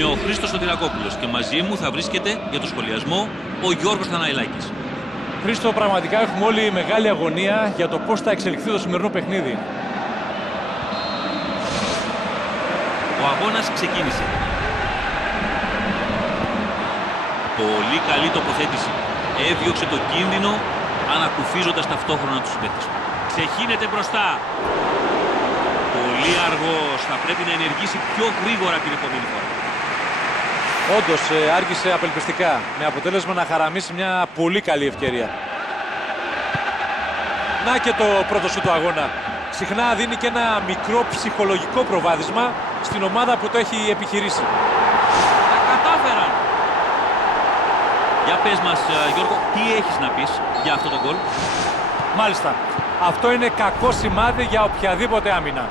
Είμαι ο Χρήστος Σωτηρακόπουλος και μαζί μου θα βρίσκεται για το σχολιασμό ο Γιώργος Θαναϊλάκης. Χρήστο, πραγματικά έχουμε όλοι μεγάλη αγωνία για το πώς θα εξελιχθεί το σημερινό παιχνίδι. Ο αγώνας ξεκίνησε. Πολύ καλή τοποθέτηση. Έδιωξε το κίνδυνο ανακουφίζοντας ταυτόχρονα τους συμπαίκτες του. Ξεχύνεται μπροστά. Πολύ αργός. Θα πρέπει να ενεργήσει πιο γρήγορα την επόμενη φορά. Όντως άργησε απελπιστικά, με αποτέλεσμα να χαραμίσει μια πολύ καλή ευκαιρία. Να και το πρώτο σου του αγώνα. Συχνά δίνει και ένα μικρό ψυχολογικό προβάδισμα στην ομάδα που το έχει επιχειρήσει. Τα κατάφεραν. Για πες μας, Γιώργο, τι έχεις να πεις για αυτό το γκολ? Μάλιστα. Αυτό είναι κακό σημάδι για οποιαδήποτε άμυνα.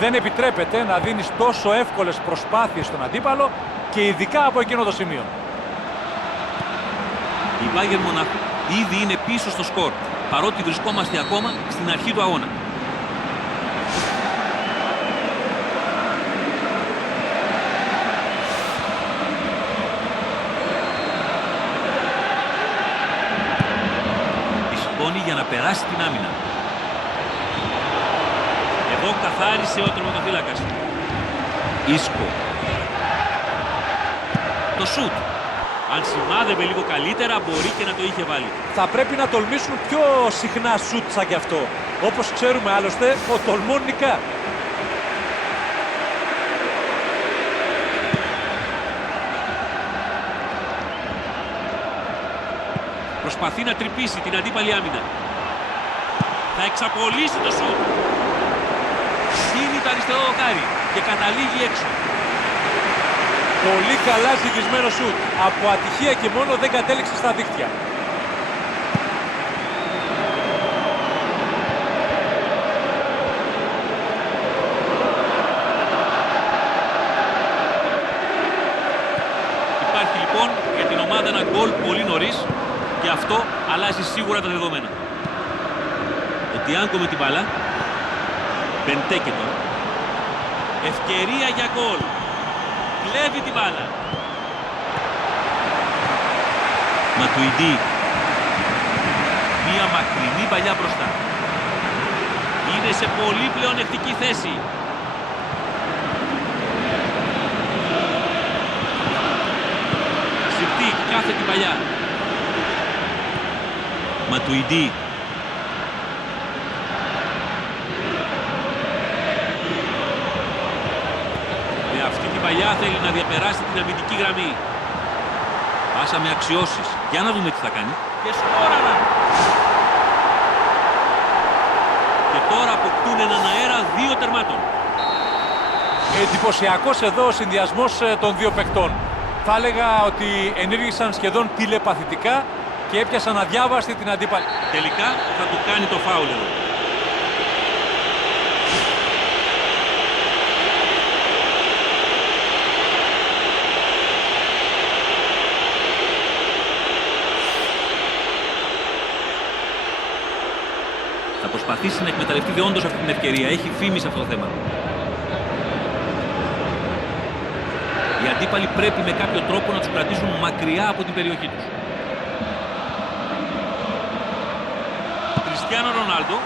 Δεν επιτρέπεται να δίνεις τόσο εύκολες προσπάθειες στον αντίπαλο και ειδικά από εκείνο το σημείο. Η Bayern Μονάχου ήδη είναι πίσω στο σκορ, παρότι βρισκόμαστε ακόμα στην αρχή του αγώνα. Τη σηκώνει για να περάσει την άμυνα. Εδώ καθάρισε ο τερματοφύλακας. Ίσκο. Το σουτ. Αν σημάδευε λίγο καλύτερα μπορεί και να το είχε βάλει. Θα πρέπει να τολμήσουν πιο συχνά σουτ σαν κι αυτό. Όπως ξέρουμε άλλωστε, ο τολμών νικά. Προσπαθεί να τρυπήσει την αντίπαλη άμυνα. Θα εξαπολύσει το σουτ. Σύνει το αριστερό δοκάρι και καταλήγει έξω. Πολύ καλά ζυγισμένο σουτ. Από ατυχία και μόνο δεν κατέληξε στα δίχτυα. Υπάρχει λοιπόν για την ομάδα ένα γκολ πολύ νωρίς και αυτό αλλάζει σίγουρα τα δεδομένα. Ο Τιάνκο με την μπάλα. Μπεντέκε τώρα. Ευκαιρία για γκολ. Κλέβει την μπάλα. Ματουιντή. Μία μακρινή παλιά μπροστά. Είναι σε πολύ πλεονεκτική θέση. Συρτή κάθε την παλιά. Ματουιντή. Παλιά θέλει να διαπεράσει την αμυντική γραμμή. Πάσα με αξιώσεις. Για να δούμε τι θα κάνει. Και σκόραραν. Και τώρα αποκτούν έναν αέρα 2 τερμάτων. Εντυπωσιακός εδώ ο συνδυασμός των δύο παικτών. Θα έλεγα ότι ενήργησαν σχεδόν τηλεπαθητικά και έπιασαν αδιάβαστη την αντίπαλη. Τελικά θα του κάνει το φάουλ εδώ. Θα προσπαθήσει να εκμεταλλευτεί όντως αυτή την ευκαιρία. Έχει φήμη σε αυτό το θέμα. Οι αντίπαλοι πρέπει με κάποιο τρόπο να τους κρατήσουν μακριά από την περιοχή τους. Κριστιάνο Ρονάλντο